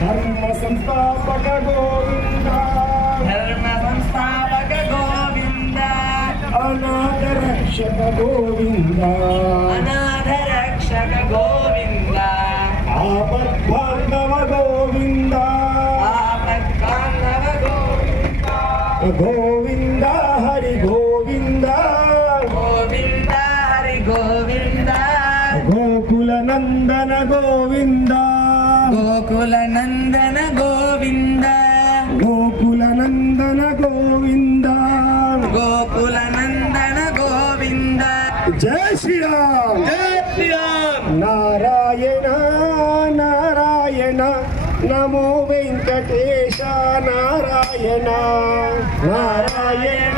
ధర్మ సంస్థాపక గోవింద ధర్మ సంస్థాపక గోవింద అనాథ రక్షక గోవింద అనాథ రక్షక గోవింద ఆపద్బాంధవ గోవింద ఆపద్బాంధవ గోవింద గోవింద హరి గోవింద గోవింద హరి గోవింద గోకుల నందన గోవింద గోకుల నందన గోవింద గోకుల నందన గోవింద గోకుల నందన గోవింద జై శ్రీరామ్ జై శ్రీరామ్ నారాయణ నారాయణ నమో వెంకటేశ నారాయణ నారాయణ